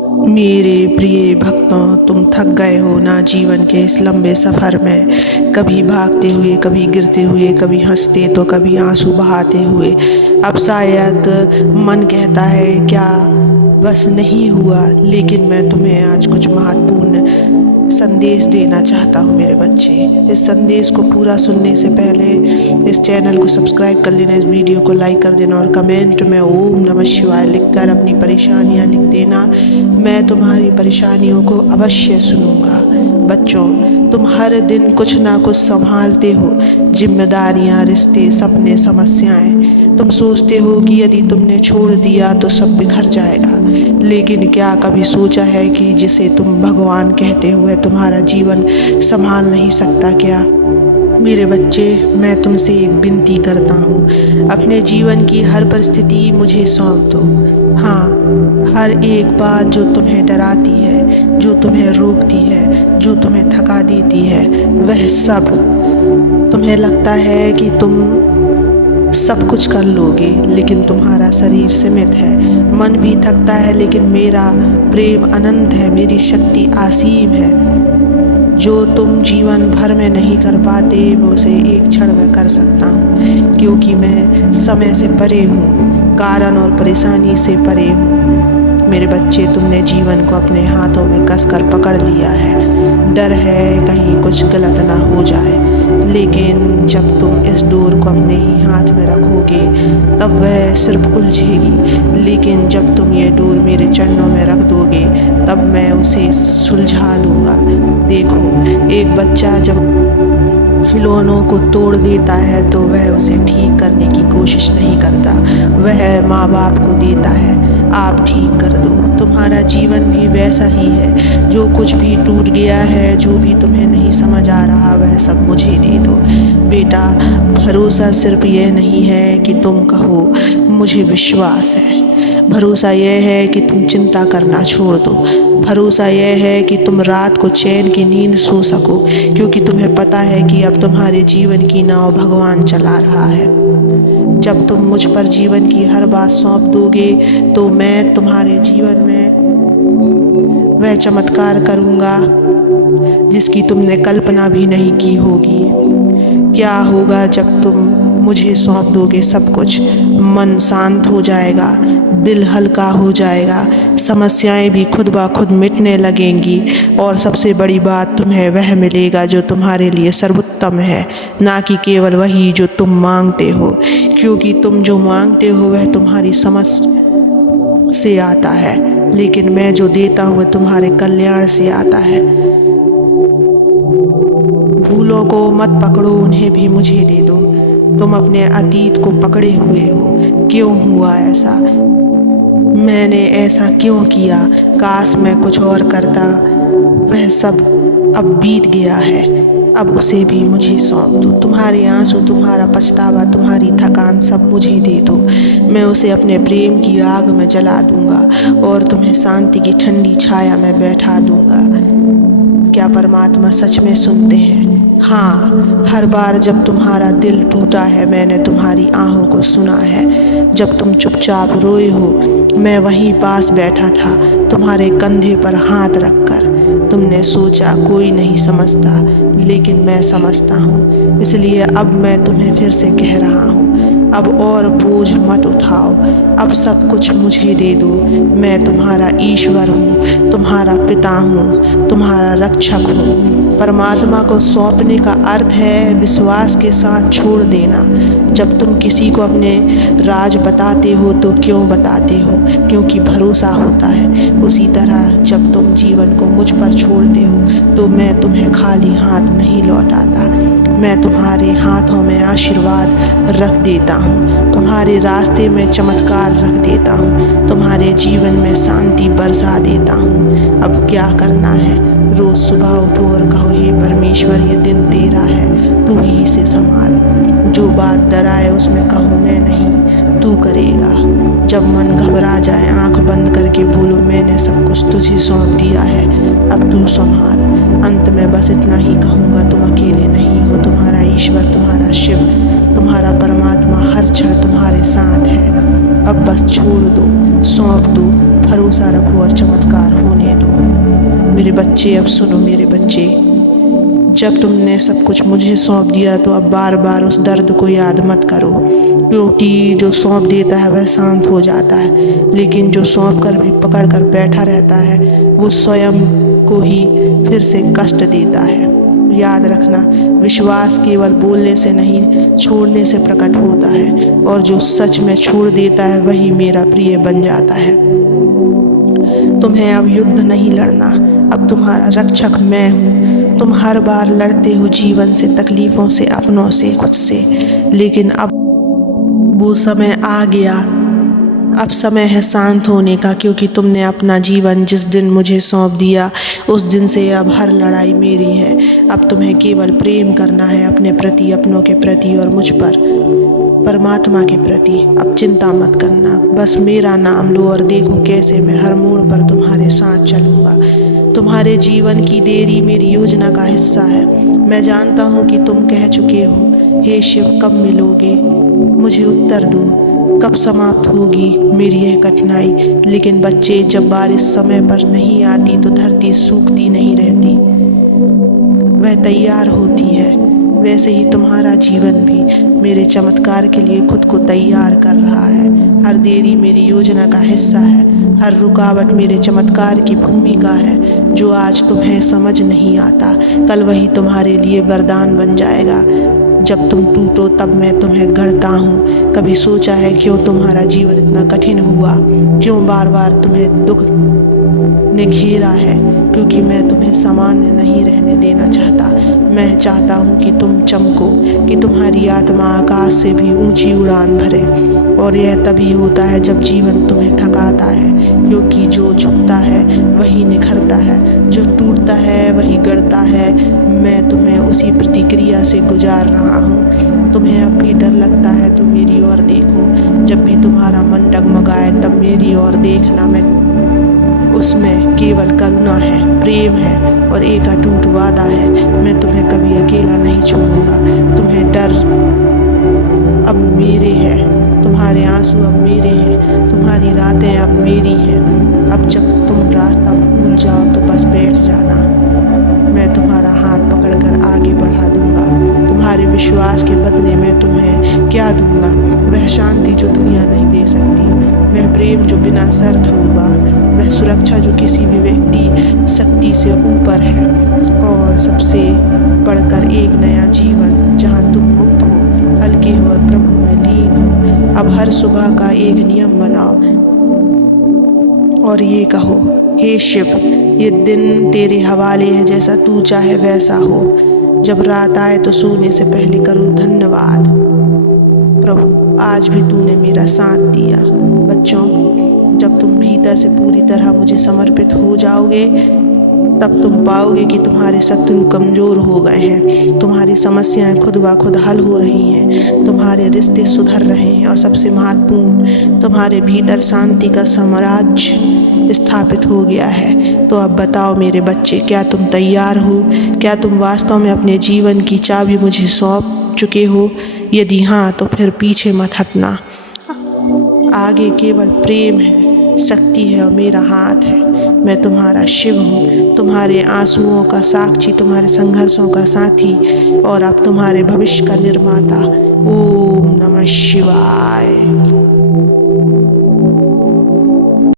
मेरे प्रिय भक्तों, तुम थक गए हो ना जीवन के इस लंबे सफ़र में। कभी भागते हुए, कभी गिरते हुए, कभी हंसते तो कभी आंसू बहाते हुए। अब शायद मन कहता है क्या बस नहीं हुआ, लेकिन मैं तुम्हें आज कुछ महत्वपूर्ण संदेश देना चाहता हूँ मेरे बच्चे। इस संदेश को पूरा सुनने से पहले इस चैनल को सब्सक्राइब कर लेना, इस वीडियो को लाइक कर देना और कमेंट में ओम नमः शिवाय लिखकर अपनी परेशानियाँ लिख देना। मैं तुम्हारी परेशानियों को अवश्य सुनूंगा। बच्चों, तुम हर दिन कुछ ना कुछ संभालते हो, जिम्मेदारियाँ, रिश्ते, सपने, समस्याएं। तुम सोचते हो कि यदि तुमने छोड़ दिया तो सब बिखर जाएगा, लेकिन क्या कभी सोचा है कि जिसे तुम भगवान कहते हुए तुम्हारा जीवन संभाल नहीं सकता क्या? मेरे बच्चे, मैं तुमसे एक विनती करता हूँ, अपने जीवन की हर परिस्थिति मुझे सौंप दो। हाँ, हर एक बात जो तुम्हें डराती है, जो तुम्हें रोकती है, जो तुम्हें थका देती है, वह सब। तुम्हें लगता है कि तुम सब कुछ कर लोगे, लेकिन तुम्हारा शरीर सीमित है, मन भी थकता है, लेकिन मेरा प्रेम अनंत है, मेरी शक्ति असीम है। जो तुम जीवन भर में नहीं कर पाते, मैं उसे एक क्षण में कर सकता हूँ, क्योंकि मैं समय से परे हूँ, कारण और परेशानी से परे हूँ। मेरे बच्चे, तुमने जीवन को अपने हाथों में कसकर पकड़ लिया है। डर है कहीं कुछ गलत ना हो जाए, लेकिन जब तुम इस डोर को अपने ही हाथ में रखोगे तब वह सिर्फ उलझेगी, लेकिन जब तुम ये डोर मेरे चरणों में रख दोगे तब मैं उसे सुलझा दूंगा। देखो, एक बच्चा जब खिलौनों को तोड़ देता है तो वह उसे ठीक करने की कोशिश नहीं करता, वह माँ बाप को देता है, आप ठीक कर दो। तुम्हारा जीवन भी वैसा ही है, जो कुछ भी टूट गया है, जो भी तुम्हें नहीं समझ आ रहा, वह सब मुझे दे दो। बेटा, भरोसा सिर्फ यह नहीं है कि तुम कहो मुझे विश्वास है, भरोसा यह है कि तुम चिंता करना छोड़ दो। भरोसा यह है कि तुम रात को चैन की नींद सो सको, क्योंकि तुम्हें पता है कि अब तुम्हारे जीवन की नाव भगवान चला रहा है। जब तुम मुझ पर जीवन की हर बात सौंप दोगे तो मैं तुम्हारे जीवन में वह चमत्कार करूँगा जिसकी तुमने कल्पना भी नहीं की होगी। क्या होगा जब तुम मुझे सौंप दोगे सब कुछ? मन शांत हो जाएगा, दिल हल्का हो जाएगा, समस्याएं भी खुद ब खुद मिटने लगेंगी, और सबसे बड़ी बात, तुम्हें वह मिलेगा जो तुम्हारे लिए सर्वोत्तम है, ना कि केवल वही जो तुम मांगते हो, क्योंकि तुम जो मांगते हो वह तुम्हारी समझ से आता है, लेकिन मैं जो देता हूँ वह तुम्हारे कल्याण से आता है। फूलों को मत पकड़ो, उन्हें भी मुझे दे दो। तुम अपने अतीत को पकड़े हुए हो। क्यों हुआ ऐसा? मैंने ऐसा क्यों किया? काश मैं कुछ और करता। वह सब अब बीत गया है, अब उसे भी मुझे सौंप दो। तुम्हारे आंसू, तुम्हारा पछतावा, तुम्हारी थकान सब मुझे दे दो। मैं उसे अपने प्रेम की आग में जला दूंगा और तुम्हें शांति की ठंडी छाया में बैठा दूंगा। क्या परमात्मा सच में सुनते हैं? हाँ, हर बार जब तुम्हारा दिल टूटा है, मैंने तुम्हारी आहों को सुना है। जब तुम चुपचाप रोए हो, मैं वहीं पास बैठा था, तुम्हारे कंधे पर हाथ रखकर। तुमने सोचा कोई नहीं समझता, लेकिन मैं समझता हूँ। इसलिए अब मैं तुम्हें फिर से कह रहा हूँ, अब और बोझ मत उठाओ, अब सब कुछ मुझे दे दो। मैं तुम्हारा ईश्वर हूँ, तुम्हारा पिता हूँ, तुम्हारा रक्षक हूँ। परमात्मा को सौंपने का अर्थ है विश्वास के साथ छोड़ देना। जब तुम किसी को अपने राज बताते हो तो क्यों बताते हो? क्योंकि भरोसा होता है। उसी तरह जब तुम जीवन को मुझ पर छोड़ते हो तो मैं तुम्हें खाली हाथ नहीं लौटाता। मैं तुम्हारे हाथों में आशीर्वाद रख देता हूँ, तुम्हारे रास्ते में चमत्कार रख देता हूँ, तुम्हारे जीवन में शांति बरसा देता हूँ। अब क्या करना है? रोज़ सुबह उठो और कहो, हे परमेश्वर, ये दिन तेरा है, तू ही इसे संभाल। जो बात डराए उसमें कहो, मैं नहीं, तू करेगा। जब मन घबरा जाए, आंख बंद करके बोलो, मैंने सब कुछ तुझे सौंप दिया है, अब तू संभाल। अंत में बस इतना ही कहूँगा, तुम अकेले नहीं हो, तुम्हारा ईश्वर, तुम्हारा शिव, तुम्हारा परमात्मा हर क्षण तुम्हारे साथ है। अब बस छोड़ दो, सौंप दो, भरोसा रखो और चमत्कार होने दो। मेरे बच्चे, अब सुनो मेरे बच्चे, जब तुमने सब कुछ मुझे सौंप दिया तो अब बार बार उस दर्द को याद मत करो, क्योंकि जो सौंप देता है वह शांत हो जाता है, लेकिन जो सौंप कर भी पकड़ कर बैठा रहता है वो स्वयं को ही फिर से कष्ट देता है। याद रखना, विश्वास केवल बोलने से नहीं, छोड़ने से प्रकट होता है, और जो सच में छोड़ देता है वही मेरा प्रिय बन जाता है। तुम्हें अब युद्ध नहीं लड़ना, अब तुम्हारा रक्षक मैं हूँ। तुम हर बार लड़ते हो जीवन से, तकलीफ़ों से, अपनों से, खुद से, लेकिन अब वो समय आ गया। अब समय है शांत होने का, क्योंकि तुमने अपना जीवन जिस दिन मुझे सौंप दिया उस दिन से अब हर लड़ाई मेरी है। अब तुम्हें केवल प्रेम करना है अपने प्रति, अपनों के प्रति और मुझ पर, परमात्मा के प्रति। अब चिंता मत करना, बस मेरा नाम लो और देखो कैसे मैं हर मोड़ पर तुम्हारे साथ चलूँगा। तुम्हारे जीवन की देरी मेरी योजना का हिस्सा है। मैं जानता हूँ कि तुम कह चुके हो, हे शिव कब मिलोगे, मुझे उत्तर दो, कब समाप्त होगी मेरी यह कठिनाई। लेकिन बच्चे, जब बारिश समय पर नहीं आती तो धरती सूखती नहीं रहती, वह तैयार होती है। वैसे ही तुम्हारा जीवन भी मेरे चमत्कार के लिए खुद को तैयार कर रहा है। हर देरी मेरी योजना का हिस्सा है, हर रुकावट मेरे चमत्कार की भूमिका है। जो आज तुम्हें समझ नहीं आता, कल वही तुम्हारे लिए वरदान बन जाएगा। जब तुम टूटो तब मैं तुम्हें गढ़ता हूँ। कभी सोचा है क्यों तुम्हारा जीवन इतना कठिन हुआ, क्यों बार बार तुम्हें दुख ने घेरा है? क्योंकि मैं तुम्हें सामान्य नहीं रहने देना चाहता। मैं चाहता हूँ कि तुम चमको, कि तुम्हारी आत्मा आकाश से भी ऊंची उड़ान भरे। और यह तभी होता है जब जीवन तुम्हें थकाता है, क्योंकि जो झुकता है वही निखरता है, जो टूटता है वही गढ़ता है। मैं तुम्हें उसी प्रतिक्रिया से गुजार रहा हूँ। तुम्हें अब भी डर लगता है तो मेरी ओर देखो। जब भी तुम्हारा मन डगमगाए तब मेरी ओर देखना। मैं उसमें केवल करुणा है, प्रेम है और एक अटूट वादा है। मैं तुम्हें कभी अकेला नहीं छोड़ूंगा। तुम्हें डर अब मेरे हैं, तुम्हारे आंसू अब मेरे हैं, तुम्हारी रातें अब मेरी हैं। अब जब तुम रास्ता भूल जाओ तो बस बैठ जाना, मैं तुम्हारा हाथ पकड़कर आगे बढ़ा दूंगा। तुम्हारे विश्वास के बदले में तुम्हें क्या दूंगा? वह शांति जो दुनिया नहीं दे सकती, वह प्रेम जो बिना शर्त होगा, वह सुरक्षा जो किसी भी व्यक्ति शक्ति से ऊपर है, और सबसे बढ़कर एक नया जीवन जहां तुम मुक्त हो, हल्के हो और प्रभु में लीन हो। अब हर सुबह का एक नियम बनाओ और ये कहो, हे शिव, ये दिन तेरे हवाले है, जैसा तू चाहे वैसा हो। जब रात आए तो सोने से पहले करो धन्यवाद, प्रभु आज भी तूने मेरा साथ दिया। बच्चों, जब तुम भीतर से पूरी तरह मुझे समर्पित हो जाओगे तब तुम पाओगे कि तुम्हारे शत्रु कमज़ोर हो गए हैं, तुम्हारी समस्याएं खुद ब खुद हल हो रही हैं, तुम्हारे रिश्ते सुधर रहे हैं, और सबसे महत्वपूर्ण, तुम्हारे भीतर शांति का साम्राज्य स्थापित हो गया है। तो अब बताओ मेरे बच्चे, क्या तुम तैयार हो? क्या तुम वास्तव में अपने जीवन की चाबी मुझे सौंप चुके हो? यदि हाँ तो फिर पीछे मत हटना। आगे केवल प्रेम है, शक्ति है और मेरा हाथ है। मैं तुम्हारा शिव हूँ, तुम्हारे आंसुओं का साक्षी, तुम्हारे संघर्षों का साथी और अब तुम्हारे भविष्य का निर्माता। ओम नमः शिवाय।